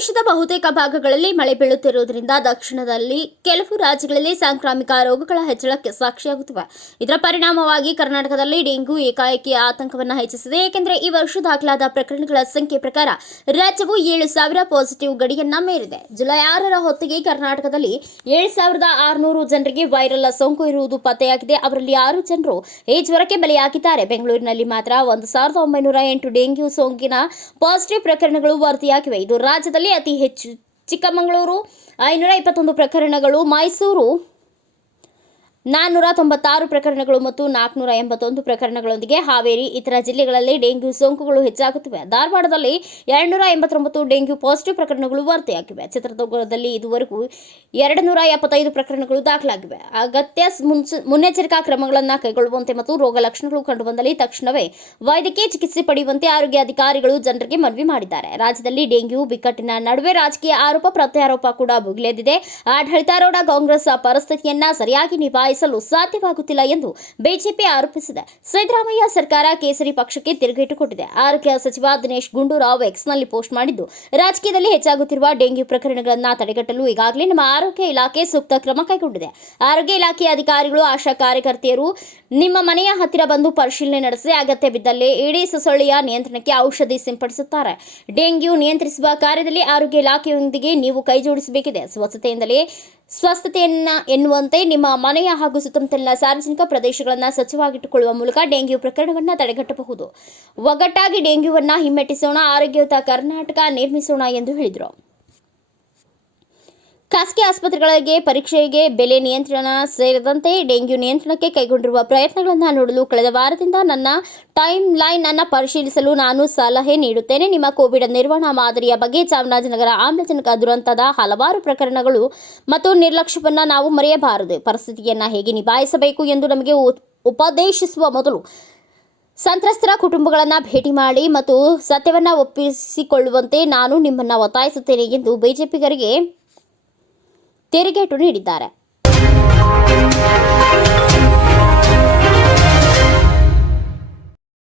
ಬಹುತೇಕ ಭಾಗಗಳಲ್ಲಿ ಮಳೆ ಬೀಳುತ್ತಿರುವುದರಿಂದ ದಕ್ಷಿಣದಲ್ಲಿ ಕೆಲವು ರಾಜ್ಯಗಳಲ್ಲಿ ಸಾಂಕ್ರಾಮಿಕ ರೋಗಗಳ ಹೆಚ್ಚಳಕ್ಕೆ ಸಾಕ್ಷಿಯಾಗುತ್ತಿವೆ. ಇದರ ಪರಿಣಾಮವಾಗಿ ಕರ್ನಾಟಕದಲ್ಲಿ ಡೆಂಗು ಏಕಾಏಕಿ ಆತಂಕವನ್ನು ಹೆಚ್ಚಿಸಿದೆ. ಏಕೆಂದರೆ ಈ ವರ್ಷ ದಾಖಲಾದ ಪ್ರಕರಣಗಳ ಸಂಖ್ಯೆ ಪ್ರಕಾರ ರಾಜ್ಯವು ಏಳು ಸಾವಿರ ಪಾಸಿಟಿವ್ ಗಡಿಯನ್ನ ಮೀರಿದೆ. ಜುಲೈ ಆರರ ಹೊತ್ತಿಗೆ ಕರ್ನಾಟಕದಲ್ಲಿ ಏಳು ಸಾವಿರದ ಆರುನೂರು ಜನರಿಗೆ ವೈರಲ್ ಸೋಂಕು ಇರುವುದು ಪತ್ತೆಯಾಗಿದೆ. ಅವರಲ್ಲಿ ಆರು ಜನರು ಈ ಜ್ವರಕ್ಕೆ ಬಲಿಯಾಗಿದ್ದಾರೆ. ಬೆಂಗಳೂರಿನಲ್ಲಿ ಮಾತ್ರ ಒಂದು ಸಾವಿರದ ಒಂಬೈನೂರ ಎಂಟು ಡೆಂಗ್ಯೂ ಸೋಂಕಿನ ಪಾಸಿಟಿವ್ ಪ್ರಕರಣಗಳು ವರದಿಯಾಗಿವೆ. ಇದು ರಾಜ್ಯದಲ್ಲಿ ಅತಿ ಹೆಚ್ಚು ಚಿಕ್ಕಮಗಳೂರು ಐನೂರ ಇಪ್ಪತ್ತೊಂದು ಪ್ರಕರಣಗಳು ಮೈಸೂರು ನಾನ್ನೂರ ತೊಂಬತ್ತಾರು ಪ್ರಕರಣಗಳು ಮತ್ತು ನಾಲ್ಕುನೂರ ಎಂಬತ್ತೊಂದು ಪ್ರಕರಣಗಳೊಂದಿಗೆ ಹಾವೇರಿ, ಇತರ ಜಿಲ್ಲೆಗಳಲ್ಲಿ ಡೆಂಗ್ಯೂ ಸೋಂಕುಗಳು ಹೆಚ್ಚಾಗುತ್ತಿವೆ. ಧಾರವಾಡದಲ್ಲಿ ಎರಡುನೂರ ಎಂಬತ್ತೊಂಬತ್ತು ಡೆಂಗ್ಯೂ ಪಾಸಿಟಿವ್ ಪ್ರಕರಣಗಳು ವರದಿಯಾಗಿವೆ. ಚಿತ್ರದುರ್ಗದಲ್ಲಿ ಇದುವರೆಗೂ ಎರಡು ನೂರ ಎಪ್ಪತ್ತೈದು ಪ್ರಕರಣಗಳು ದಾಖಲಾಗಿವೆ. ಅಗತ್ಯ ಮುನ್ನೆಚ್ಚರಿಕಾ ಕ್ರಮಗಳನ್ನು ಕೈಗೊಳ್ಳುವಂತೆ ಮತ್ತು ರೋಗ ಲಕ್ಷಣಗಳು ಕಂಡುಬಂದಲ್ಲಿ ತಕ್ಷಣವೇ ವೈದ್ಯಕೀಯ ಚಿಕಿತ್ಸೆ ಪಡೆಯುವಂತೆ ಆರೋಗ್ಯ ಅಧಿಕಾರಿಗಳು ಜನರಿಗೆ ಮನವಿ ಮಾಡಿದ್ದಾರೆ. ರಾಜ್ಯದಲ್ಲಿ ಡೆಂಗ್ಯೂ ಬಿಕ್ಕಟ್ಟಿನ ನಡುವೆ ರಾಜಕೀಯ ಆರೋಪ, ಪ್ರತ್ಯಾರೋಪ ಕೂಡ ಭುಗಿಲೆದ್ದಿದೆ. ಆಡಳಿತಾರೂಢ ಕಾಂಗ್ರೆಸ್ ಪರಿಸ್ಥಿತಿಯನ್ನ ಸರಿಯಾಗಿ ನಿಭಾಯಿಸಲು ಸಾಧ್ಯವಾಗುತ್ತಿಲ್ಲ ಎಂದು ಬಿಜೆಪಿ ಆರೋಪಿಸಿದೆ. ಸಿದ್ದರಾಮಯ್ಯ ಸರ್ಕಾರ ಕೇಸರಿ ಪಕ್ಷಕ್ಕೆ ತಿರುಗೇಟು ಕೊಟ್ಟಿದೆ ಆರೋಗ್ಯ ಸಚಿವ ದಿನೇಶ್ ಗುಂಡೂರಾವ್ ಎಕ್ಸ್ನಲ್ಲಿ ಪೋಸ್ಟ್ ಮಾಡಿದ್ದು, ರಾಜಕೀಯದಲ್ಲಿ ಹೆಚ್ಚಾಗುತ್ತಿರುವ ಡೆಂಗ್ಯೂ ಪ್ರಕರಣಗಳನ್ನು ತಡೆಗಟ್ಟಲು ಈಗಾಗಲೇ ನಮ್ಮ ಆರೋಗ್ಯ ಇಲಾಖೆ ಸೂಕ್ತ ಕ್ರಮ ಕೈಗೊಂಡಿದೆ. ಆರೋಗ್ಯ ಇಲಾಖೆಯ ಅಧಿಕಾರಿಗಳು, ಆಶಾ ಕಾರ್ಯಕರ್ತೆಯರು ನಿಮ್ಮ ಮನೆಯ ಹತ್ತಿರ ಬಂದು ಪರಿಶೀಲನೆ ನಡೆಸಿ ಅಗತ್ಯ ಬಿದ್ದಲ್ಲಿ ಇಡೀ ಸೊಸೊಳ್ಳೆಯ ನಿಯಂತ್ರಣಕ್ಕೆ ಔಷಧಿ ಸಿಂಪಡಿಸುತ್ತಾರೆ. ಡೆಂಗ್ಯೂ ನಿಯಂತ್ರಿಸುವ ಕಾರ್ಯದಲ್ಲಿ ಆರೋಗ್ಯ ಇಲಾಖೆಯೊಂದಿಗೆ ನೀವು ಕೈಜೋಡಿಸಬೇಕಿದೆ. ಸ್ವಚ್ಛತೆಯಿಂದಲೇ ಸ್ವಸ್ಥತೆಯನ್ನ ಎನ್ನುವಂತೆ ನಿಮ್ಮ ಮನೆಯ ಹಾಗೂ ಸುತ್ತಮುತ್ತಲಿನ ಸಾರ್ವಜನಿಕ ಪ್ರದೇಶಗಳನ್ನು ಸ್ವಚ್ಛವಾಗಿಟ್ಟುಕೊಳ್ಳುವ ಮೂಲಕ ಡೆಂಗ್ಯೂ ಪ್ರಕರಣವನ್ನು ತಡೆಗಟ್ಟಬಹುದು. ಒಗ್ಗಟ್ಟಾಗಿ ಡೆಂಗ್ಯೂವನ್ನು ಹಿಮ್ಮೆಟ್ಟಿಸೋಣ, ಆರೋಗ್ಯಯುತ ಕರ್ನಾಟಕ ನಿರ್ಮಿಸೋಣ ಎಂದು ಹೇಳಿದರು. ಖಾಸಗಿ ಆಸ್ಪತ್ರೆಗಳಿಗೆ ಪರೀಕ್ಷೆಗೆ ಬೆಲೆ ನಿಯಂತ್ರಣ ಸೇರಿದಂತೆ ಡೆಂಗ್ಯೂ ನಿಯಂತ್ರಣಕ್ಕೆ ಕೈಗೊಂಡಿರುವ ಪ್ರಯತ್ನಗಳನ್ನು ನೋಡಲು ಕಳೆದ ವಾರದಿಂದ ನನ್ನ ಟೈಮ್ ಲೈನ್ ಅನ್ನು ಪರಿಶೀಲಿಸಲು ನಾನು ಸಲಹೆ ನೀಡುತ್ತೇನೆ. ನಿಮ್ಮ ಕೋವಿಡ್ ನಿರ್ವಹಣಾ ಮಾದರಿಯ ಬಗ್ಗೆ ಚಾಮರಾಜನಗರ ಆಮ್ಲಜನಕ ದುರಂತದ ಹಲವಾರು ಪ್ರಕರಣಗಳು ಮತ್ತು ನಿರ್ಲಕ್ಷ್ಯವನ್ನು ನಾವು ಮರೆಯಬಾರದು. ಪರಿಸ್ಥಿತಿಯನ್ನು ಹೇಗೆ ನಿಭಾಯಿಸಬೇಕು ಎಂದು ನಮಗೆ ಉಪದೇಶಿಸುವ ಮೊದಲು ಸಂತ್ರಸ್ತರ ಕುಟುಂಬಗಳನ್ನು ಭೇಟಿ ಮಾಡಿ ಮತ್ತು ಸತ್ಯವನ್ನು ಒಪ್ಪಿಸಿಕೊಳ್ಳುವಂತೆ ನಾನು ನಿಮ್ಮನ್ನು ಒತ್ತಾಯಿಸುತ್ತೇನೆ ಎಂದು ಬಿಜೆಪಿಗರಿಗೆ ತಿರುಗೇಟು ನೀಡಿದ್ದಾರೆ.